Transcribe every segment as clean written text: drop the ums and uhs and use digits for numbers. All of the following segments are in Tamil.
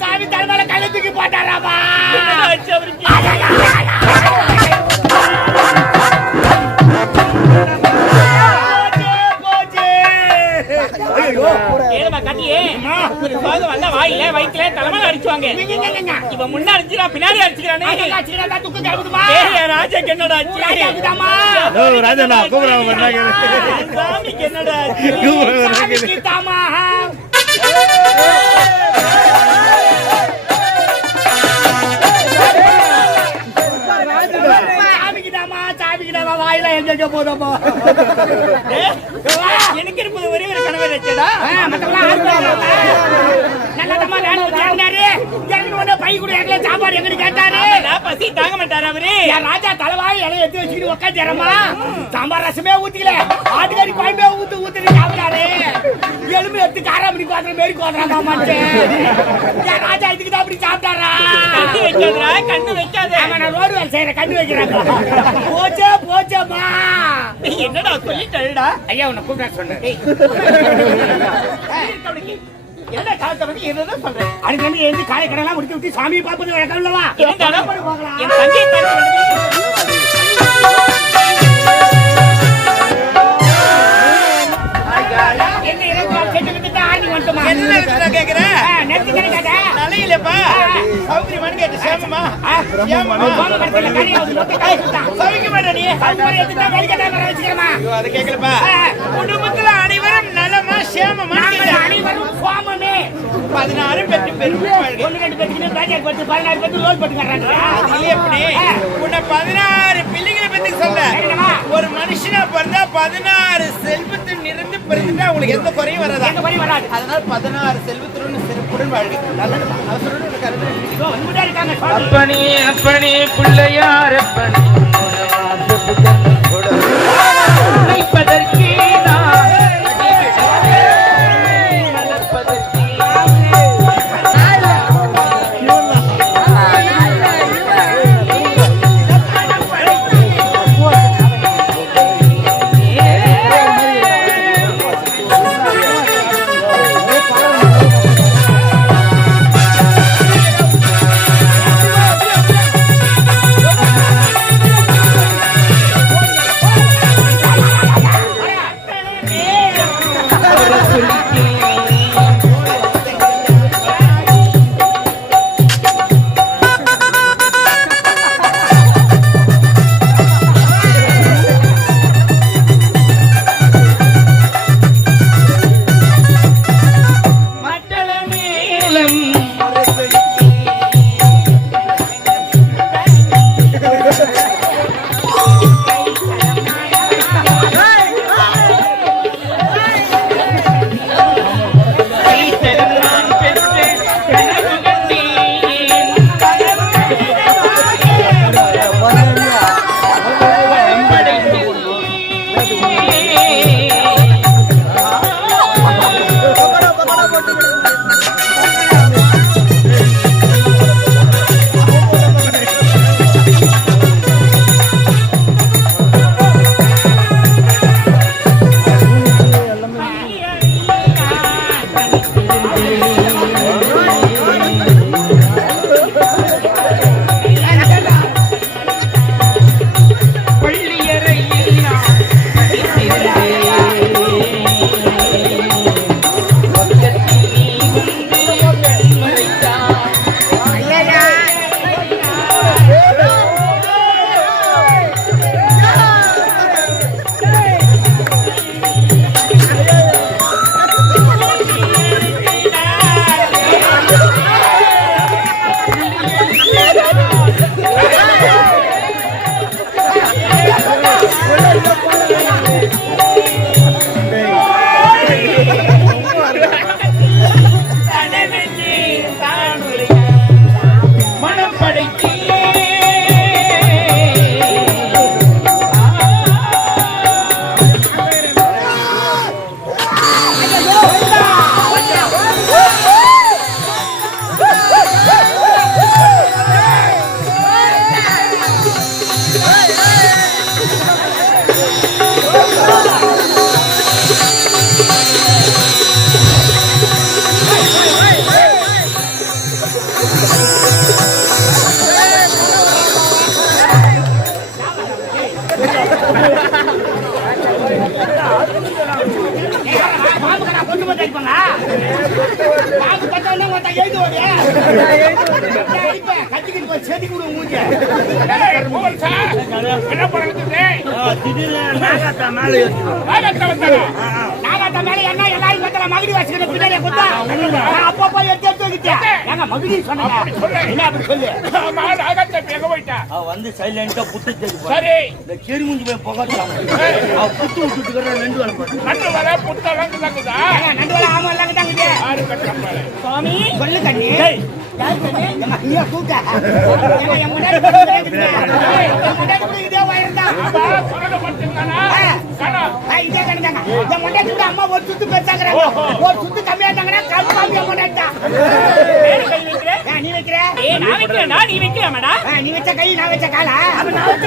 சாமி தலைமையில கழுத்துக்கு போட்டாராமா. பின்னாடி அடிச்சுக்கிறானே ராஜாக்கு என்னடா ராஜா சாமிக்கு என்னடா வாயில எங்க போதமா எனக்கு இருப்பது ஒரே ஒரு கணவர் வச்சதா பை கூட சாப்பாடு எங்க கேட்டாரு. பசி தாங்க மாட்டாரு அவரு. ராஜா தலைவாழி இலைய எடுத்து வச்சுக்கிட்டு உட்காந்துறமா சாம்பார் ரசமே ஊத்திக்கல ஆட்டுக்கறி குழம்பே ஊத்து சாப்பிடாரு. எலும்பு எடுத்து காராமணி கோதுற மாரி கோதுறாமா மாட்டேன். ராஜா இதுக்கு தான் அப்படி சாப்பிட்டாரா? கண்ணு வைக்காதா? கண்ணு வைக்காத. நான் ரோடு வேலை செய்யற கண்ணு வைக்கிறாங்க. போச்சே போச்சேம்மா. என்னடா சொல்லிட்டா? ஐயா உன்னை கூப்பிட சொன்னேன். என்ன காலத்தை பத்தி என்னதான் சொல்றேன்? அதுக்கு எழுந்து காலை கடலாம் முடிச்சு விட்டு சாமியை பார்ப்பது வழக்கம் இல்லவா? என் தங்கை என்ன இலக்கால் செட்டு விட்டு ஆடி வந்துட்டோமா? என்ன கேக்குறேன்? நேற்று கேட்டா தலையிலப்பா சௌகரியமானு கேட்டு சேமமா சவிக்க மாட்டா நீ அதை கேட்கலப்பா. குடும்பத்துல அனைவரும் நலமா சேமமா? அனைவரும் சுவாமமே 16 பெற்று பெரும் 16 பிள்ளைகளை பத்தி சொல்ல ஒரு மனுஷனா பிறந்தா 16 செல்வத்தில் நிறைந்து பிறந்துட்டா உங்களுக்கு எந்த குறையும் வராது. அதனால 16 செல்வத்துடன் சிறப்புடன் வாழ்க்கை அப்பனே அப்பனே பிள்ளையார் அப்பனே பாம்புக்கடா கொண்டு போட்டு அடிப்பாங்க. பாம்பு கத்தவொடனே ஒருத்தன் எழுந்து ஓடு. அடிப்பேன் கத்திக்கிட்டு போய் செதுக்கி விடுவோம் மூஞ்சி. என்ன பண்ணுறது? திடீர்னு நாகாத்தா மேல நாகாத்தா மேல என்ன எல்லாரும் பார்த்தா மகுடி வச்சுக்கிட்டு பின்னாடியே கொடுத்தா அப்பப்போ எடுத்து வைக்கிட்டேன். ஏங்க மகுடி சொன்னாங்க என்ன அப்படி சொல்லு. வந்து சைலண்டா புட்டு தெரியும். சரி இந்த கேரி மூஞ்சி போய் புகாச்சாங்க. புட்டு விட்டுட்டு ரெண்டு வேலை பாரு. நண்டு வர புத்தகம் இருக்குதா? நண்டு வேலை ஆமா எல்லாம் தாங்க. சுவாமி சொல்லு கண்ணி. யாரு கண்ணி? நீயா தூக்க. ஏங்க என் முன்னாடி இதே வயர்ந்தா. இதே கணிதாங்க. என் முன்னாடி அம்மா ஒரு சுத்து பெருசாங்கிறாங்க. ஒரு சுத்து கம்மியாட்டாங்கன்னா கல்பாம்பி முன்னாடி நீ வைக்கிற? நான் வைக்கிறேன்டா, நீ வைக்கிறேன்டா. நீ வச்ச கை நான் வச்ச காலா? அப்ப நான் வச்ச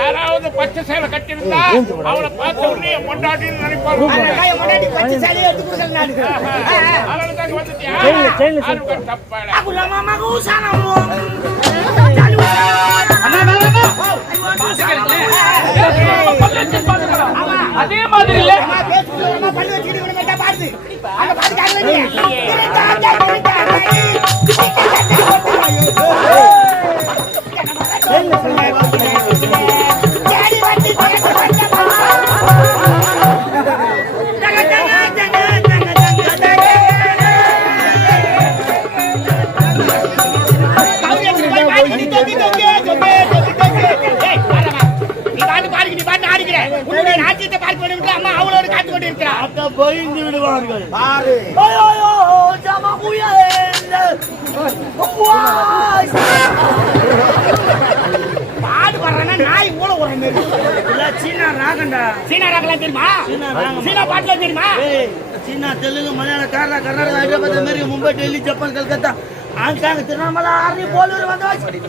யாராவது பச்சை சேலை கட்டிருந்தா அவளை பார்த்த உடனே கொண்டாடின்னு நினைப்பாங்க. பச்சை சேலையை எடுத்து கொடுக்கல நானு. அவளுக்கு வந்துட்டியா? தப்பாட அதே மாதிரி இல்ல. பல்லு வச்சுக்கிட்டு பாருது அங்க பாத்து பயந்து விடுவார்கள். பாடு வர்றேன்னா நாய் கூட ஒரு சீனா ராகண்டா. சீனா ராகலாம் தெரியுமா? சீனா பாட்டுல தெரியுமா? சீனா Telugu Malayalam Kerala Karnataka Hyderabad America Mumbai Delhi Japan Calcutta Hong Kong Tiruvannamalai army Polur வந்தாச்சு.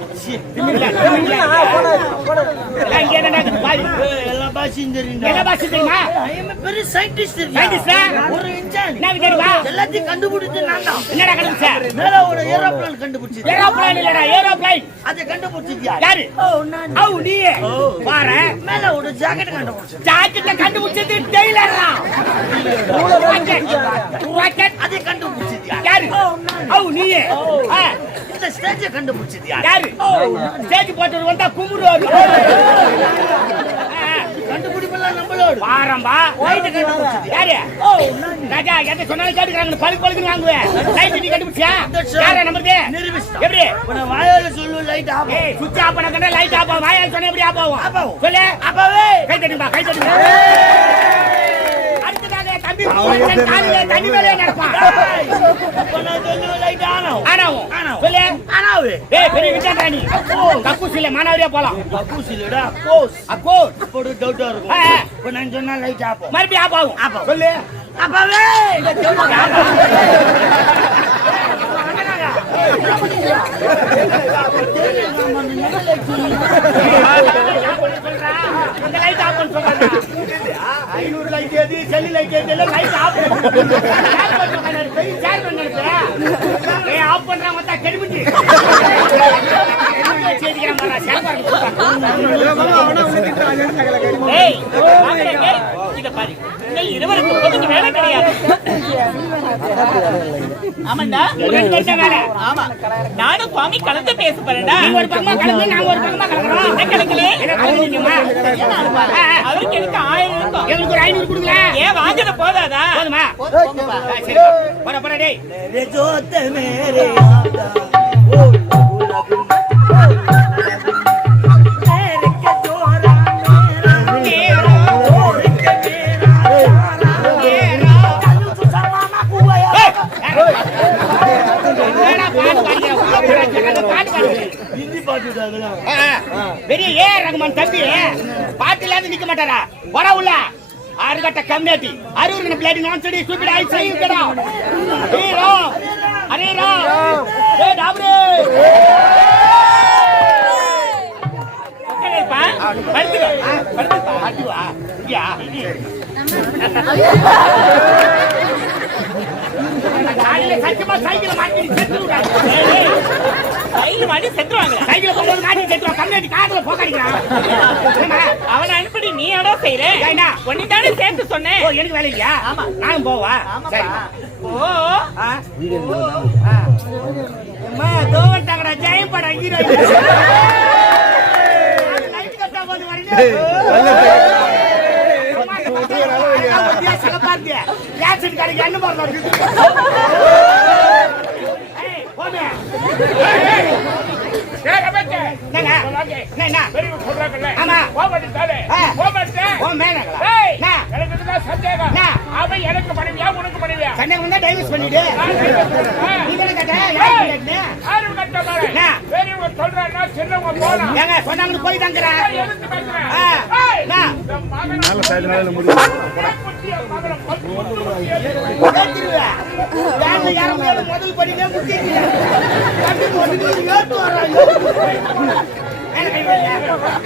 எல்லா பாஷையும் தெரியும். என்ன பாஷை தெரியுமா? பெரிய சயின்டிஸ்ட் ஒரு எல்லாத்தையும் கண்டுபிடிச்சு நான் தான். என்னடா கண்டுபிடிச்ச? மேல ஒரு ஏரோப்ளேன் கண்டுபிடிச்சது. ஏரோப்ளேன் இல்லடா, ஏரோப்ளேன். அதை கண்டுபிடிச்சது யாரு? நீ பாரு. மேல ஒரு ஜாக்கெட் கண்டுபிடிச்சது. ஜாக்கெட்டை கண்டுபிடிச்சது டெய்லரா? ராக்கெட் அதை கண்டுபிடிச்சது யாரு? நீ இந்த ஸ்டேஜை கண்டுபிடிச்சது யாரு? ஸ்டேஜ் போட்டு வந்தா கும்பிடுவாரு. கண்டுபிடிப்பெல்லாம் நம்மளோட பாரம்பா. லைட் கண்டுபிடிச்சது யாரு? ராஜா எதை சொன்னாலும் கேட்டுக்கிறாங்க. பழுக்கு வாங்குவேன். லைட் நீ கண்டுபிடிச்சியா? யார நம்பருக்கு? நிரூபிச்சிட்டா. எப்படி? வாயால சொல்லு லைட் ஆஃப். சுவிட்ச் ஆஃப் பண்ணா லைட் ஆஃப் ஆகும். வாயால சொன்னா எப்படி ஆஃப் ஆகும்? சொல்லு. அப்பவே கை தட்டுப்பா, கை தட்டுப்பா. அடுத்ததாக தம்பி காலையில தண்ணி மேலே நடப்பான். லைட் ஆனாவும் ஆனாவும் சொல்லு. ஆனாவே பெரிய விட்டாண்டா நீ. கக்கூசில மானாவரியா போலாம். கக்கூசிலடா கோஸ் அக்கோஸ் போடு டவுட்டா இருக்கும். இப்ப நான் சொன்னா லைட் ஆஃப் மறுபடியும் ஆஃப் ஆகும். சொல்லு. அப்பவே இந்த லைட் ஆஃப் பண்ண சொல்றாங்க. 500 லைட் ஏது, செல்லி லைட் ஏது, எல்லாம் லைட் ஆஃப் பண்ணு. பெரிய சேர்மன் நினைச்சேன். ஆஃப் பண்றாங்க மொத்தம் கெடுபிடி. இருவருக்கு பொதுக்கு வேலை கிடையாது. ஆமாண்டா, வேலை. ஆமா, நானும் சுவாமி கலந்து பேச போறேன்டா. ஒரு பக்கமா கலந்து நாங்க ஒரு பக்கமா கலக்குறோம். என்ன கலக்கலே? அவருக்கு எனக்கு 1000 இருக்கும். எங்களுக்கு ஒரு 500 கொடுங்களா? ஏன் வாங்கிட போதாதா? போதுமா? சரி போற போற டேய். मेरे जोते मेरे आता ओ मेरे के जोरा मेरा और के मेरा कालू तू मामा बुआ என்னடா பாட்டு பாடியா? பாட்டு பாடு. हिंदी பாடுறாங்களா? பெரிய ரகுமான் தம்பி பாட்டு இல்லாத நிக்க மாட்டாரா? வர உள்ள ஆறுகட்ட கம்மியாட்டி அரூர் பிளேடி நான் செடி சூப்பிட ஐ செய்யுங்கடா. ஹீரோ அரேரா ஏ டாப்ரே உட்காருப்பா. படுத்துக்க. படுத்துப்பா. அடிவா. இங்க இல்ல சத்தியமா சைக்கிள் மாட்டி செத்து விடாது. சைக்கிள் மாட்டி செத்துருவாங்க. சைக்கிள் கொண்டு வந்து மாட்டி செத்துருவான். கம்யூனிட்டி காட்டுல போக்காடிக்கிறான். அவனை அனுப்பி நீ இடம் செய்யற ஏண்டா? ஒன்னு தானே சேர்த்து சொன்னேன். ஓ எனக்கு வேலை இல்லையா? ஆமா. நானும் போவா? சரி. ஓ அம்மா தோவட்டாங்கடா ஜெயம் படம் ஹீரோயின். லைட் கட்டா போது வரீங்க. சலபார்த்தியா கேசட் கடைக்கு என்ன போறது? ஏய் போமே. ஏய் ரமேஷ் என்னங்க? என்ன? பெரிய சொல்றாங்கல்ல ஆமா. கோபடிட்டாலே கோபடிட்டே ஓ மேனங்களா? ஏய் என்ன? எனக்கு இதுதான் சந்தேகம். என்ன? அவன் எனக்கு மனைவியா உனக்கு மனைவியா? சந்தேகம் வந்தா டைவர்ஸ் பண்ணிடு. நீ தான கேட்ட? ஏய், யாரு யாரு கட்ட பாரு. என்ன? பெரியவங்க சொல்றாங்க சின்னவங்க போலாம். ஏங்க சொன்னாங்கன்னு போய் தாங்கறா. எதுக்கு பேசுறேன்? ஏய் என்ன? நல்ல சைடுனால முடியும். கேட்டிருவா. யாரு யாரும் முதல் படியில முட்டிங்க. அப்படி போட்டு ஏத்து வராங்க. மேல கை வைங்க.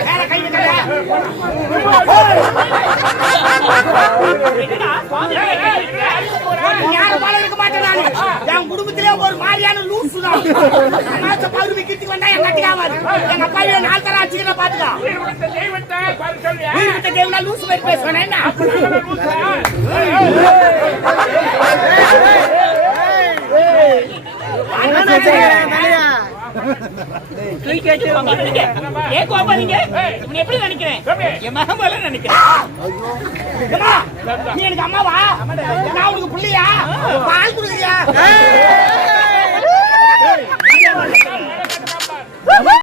மேல கை வைங்க. என்னடா சுவாமி யாரும் பால இருக்க மாட்டேன் நானு. என் குடும்பத்திலே ஒரு மாதிரியான லூசு தான். அம்மாச்ச பௌர்ணமி கிட்டி வந்தா என் கட்டிக்காவாது. எங்க அப்பாவே 4 தடவை அடிச்சுக்கிற பாத்துக்கோ. உனக்கு தெய்வத்தை பாரு சொல்லியா? வீட்டுக்கு தேவனா லூசு மாதிரி பேசுவேன் என்ன? ஏன் கோபாலீங்க இவனை எப்படி நினைக்கிறேன்? என் மகன் போல நினைக்கிறேன். அம்மா, நீ எனக்கு அம்மாவா? நான் உனக்கு புள்ளையா? பால் குடுக்குறியா?